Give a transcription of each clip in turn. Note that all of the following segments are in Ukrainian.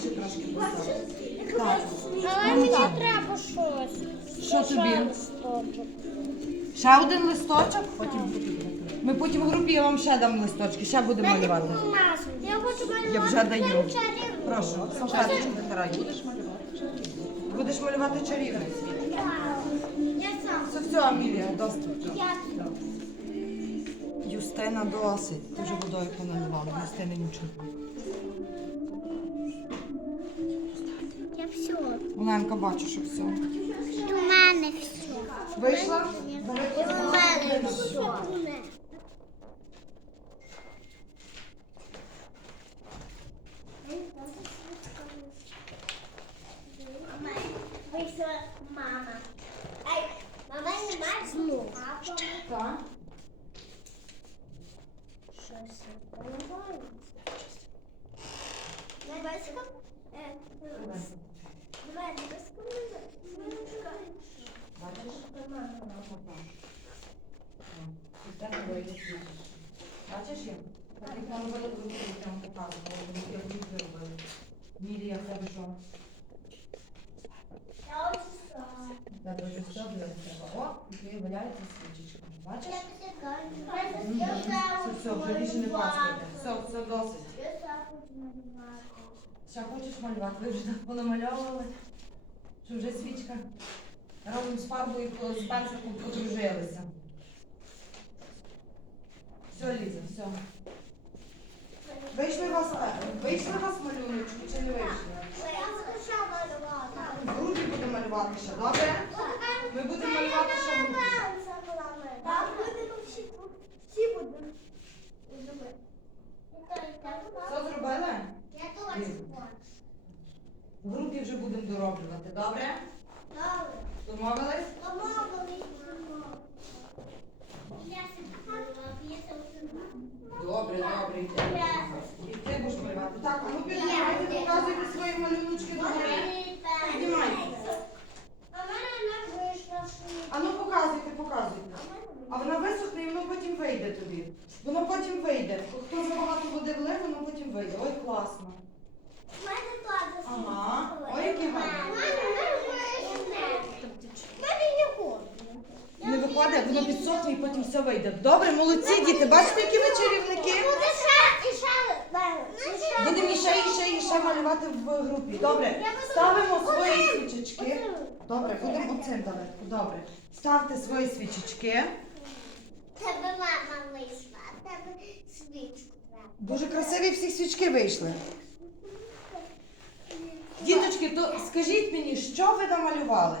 ще трошки поставити. Так. Але Ну, мені так. треба щось. Що тобі? листочок. Ще один листочок? Потім Ми потім в групі я вам ще дам листочки, ще будемо малювати. Я хочу малювати. Я вже даю. чарівну. Прошу, салфеточку витирай. Будеш малювати? Будеш малювати чарівний світ. Я сам. Все, все, Амілія, досить. Я Юстина досить. Ти вже водою поналивала, Юстини нічого. Оленка, бачу, що все. У мене все. Вийшла? У мене все. Вийшла мама. Ай, мама не має знову. Так. Щось. Бачиш? Бачиш як групи робили. Мілія, тебе що? Тебе вже все для тебе. О, і валяється свічечка. Бачиш? Все, все, вже більше не паскайте. Все, все досить. Ще хочеш малювати? Ви вже так понамальовували, що вже свічка разом з фарбою з пензликом подружилися. Все, Ліза, все. Вийшли у вас, вийшли у вас малюночки чи не вийшли? В будемо малювати ще, добре? Ми будемо малювати ще будемо. Все зробили? Я теж хочу. В групі вже будемо дороблювати, добре? Добре. Домовились? Себе Добре, добре. І ти будеш малювати. Так, а ну піднімайте, показуйте свої малюночки. Піднімайте. Мене не. А ну показуйте, показуйте. А вона висохне і воно потім вийде тобі. Воно потім вийде. Хто забагато води влив, воно потім вийде. Ой, класно. У мене теж Ага. Ой, які гарні. Не виходить, воно підсохне і потім все вийде. Добре, молодці діти. Бачите, які ви чарівники? Будемо ще, і ще, і ще малювати в групі. Добре. Ставимо свої свічечки. Добре, будемо оцим давати. Добре. Ставте свої свічечки. Тебе мама вийшла, а тебе свічку треба. Дуже красиві всі свічки вийшли. Діточки, то скажіть мені, що ви намалювали?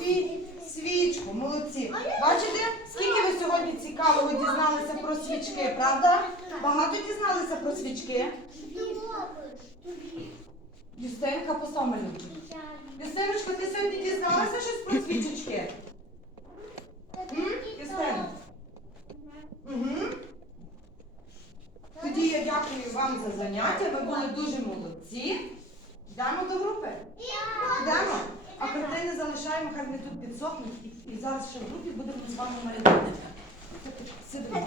Сві... Свічку, молодці. Бачите, скільки ви сьогодні цікавого дізналися про свічки, правда? Багато дізналися про свічки? Юстинка, малюнки. Юстиночка, ти сьогодні дізналася щось про свічечки? Вам за заняття. Ви були дуже молодці. Йдемо до групи. Йдемо. А картини залишаємо, хай не тут підсохнуть. І, зараз ще в групі будемо з вами малювати. Сидимо.